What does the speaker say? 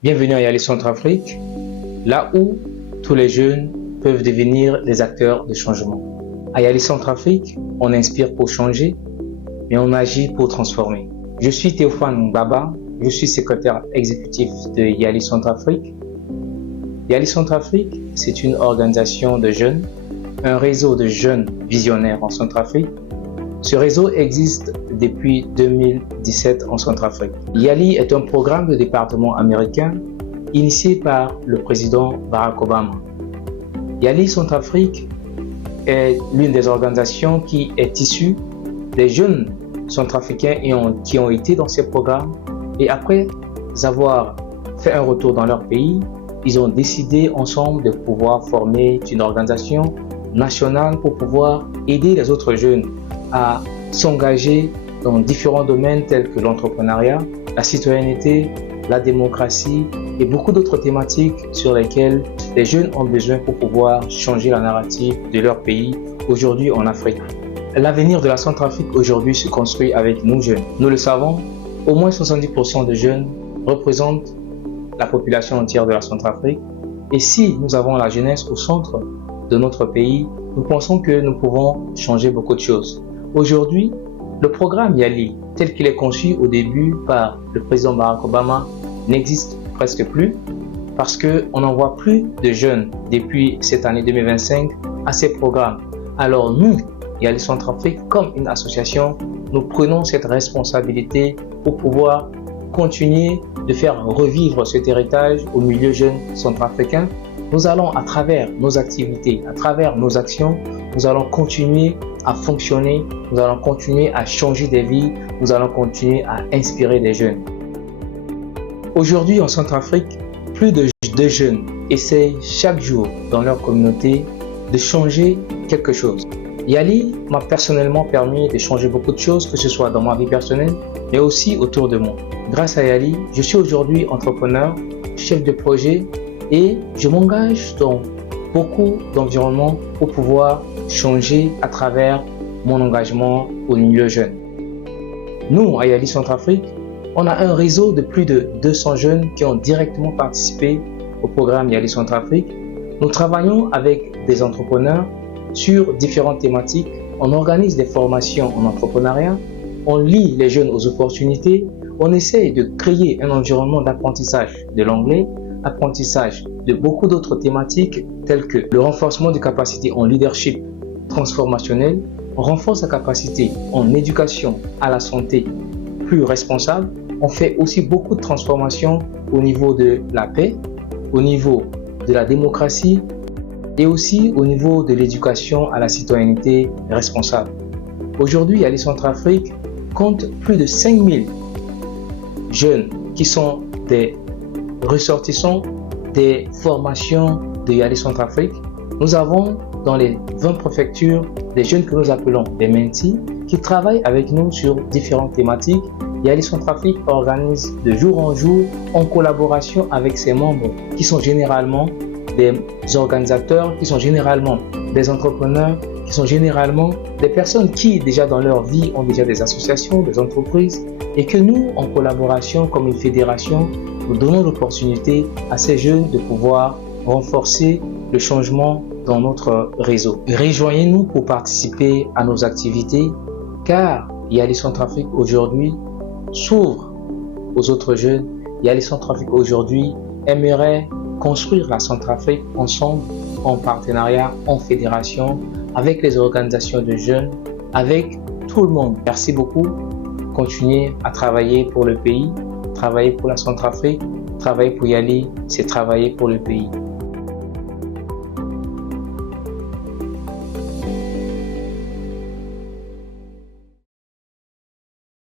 Bienvenue à Yali Centrafrique, là où tous les jeunes peuvent devenir des acteurs de changement. À Yali Centrafrique, on inspire pour changer, mais on agit pour transformer. Je suis Théophane Baba, je suis secrétaire exécutif de Yali Centrafrique. Yali Centrafrique, c'est une organisation de jeunes, un réseau de jeunes visionnaires en Centrafrique. Ce réseau existe depuis 2017 en Centrafrique. Yali est un programme de département américain initié par le président Barack Obama. Yali Centrafrique est l'une des organisations qui est issue des jeunes centrafricains qui ont été dans ces programmes et après avoir fait un retour dans leur pays, ils ont décidé ensemble de pouvoir former une organisation nationale pour pouvoir aider les autres jeunes à s'engager dans différents domaines tels que l'entrepreneuriat, la citoyenneté, la démocratie et beaucoup d'autres thématiques sur lesquelles les jeunes ont besoin pour pouvoir changer la narrative de leur pays aujourd'hui en Afrique. L'avenir de la Centrafrique aujourd'hui se construit avec nous jeunes. Nous le savons, au moins 70% de jeunes représentent la population entière de la Centrafrique. Et si nous avons la jeunesse au centre de notre pays, nous pensons que nous pouvons changer beaucoup de choses. Aujourd'hui, le programme Yali, tel qu'il est conçu au début par le président Barack Obama, n'existe presque plus parce qu'on n'en voit plus de jeunes depuis cette année 2025 à ces programmes. Alors nous, Yali Centrafrique, comme une association, nous prenons cette responsabilité pour pouvoir continuer de faire revivre cet héritage au milieu jeune centrafricain. Nous allons, à travers nos activités, à travers nos actions, nous allons continuer à fonctionner, nous allons continuer à changer des vies, nous allons continuer à inspirer des jeunes. Aujourd'hui en Centrafrique, plus de jeunes essayent chaque jour dans leur communauté de changer quelque chose. Yali m'a personnellement permis de changer beaucoup de choses, que ce soit dans ma vie personnelle, mais aussi autour de moi. Grâce à Yali, je suis aujourd'hui entrepreneur, chef de projet et je m'engage dans beaucoup d'environnements pour pouvoir changer à travers mon engagement au milieu jeune. Nous, à Yali Centrafrique, on a un réseau de plus de 200 jeunes qui ont directement participé au programme Yali Centrafrique. Nous travaillons avec des entrepreneurs sur différentes thématiques. On organise des formations en entrepreneuriat, on lie les jeunes aux opportunités, on essaye de créer un environnement d'apprentissage de l'anglais, apprentissage de beaucoup d'autres thématiques telles que le renforcement des capacités en leadership transformationnel, on renforce la capacité en éducation à la santé plus responsable, on fait aussi beaucoup de transformations au niveau de la paix, au niveau de la démocratie et aussi au niveau de l'éducation à la citoyenneté responsable. Aujourd'hui, Yali Centrafrique compte plus de 5000 jeunes qui sont des ressortissants des formations de Yali Centrafrique. Nous avons dans les 20 préfectures des jeunes que nous appelons des mentis qui travaillent avec nous sur différentes thématiques. Yali Centrafrique organise de jour en jour en collaboration avec ses membres qui sont généralement des organisateurs, qui sont généralement des entrepreneurs, qui sont généralement des personnes qui déjà dans leur vie ont déjà des associations, des entreprises et que nous, en collaboration comme une fédération, nous donnons l'opportunité à ces jeunes de pouvoir renforcer le changement dans notre réseau. Rejoignez-nous pour participer à nos activités car Yali Centrafrique aujourd'hui s'ouvre aux autres jeunes. Yali Centrafrique aujourd'hui aimerait construire la Centrafrique ensemble, en partenariat, en fédération, avec les organisations de jeunes, avec tout le monde. Merci beaucoup. Continuez à travailler pour le pays, travailler pour la Centrafrique, travailler pour Yali, c'est travailler pour le pays.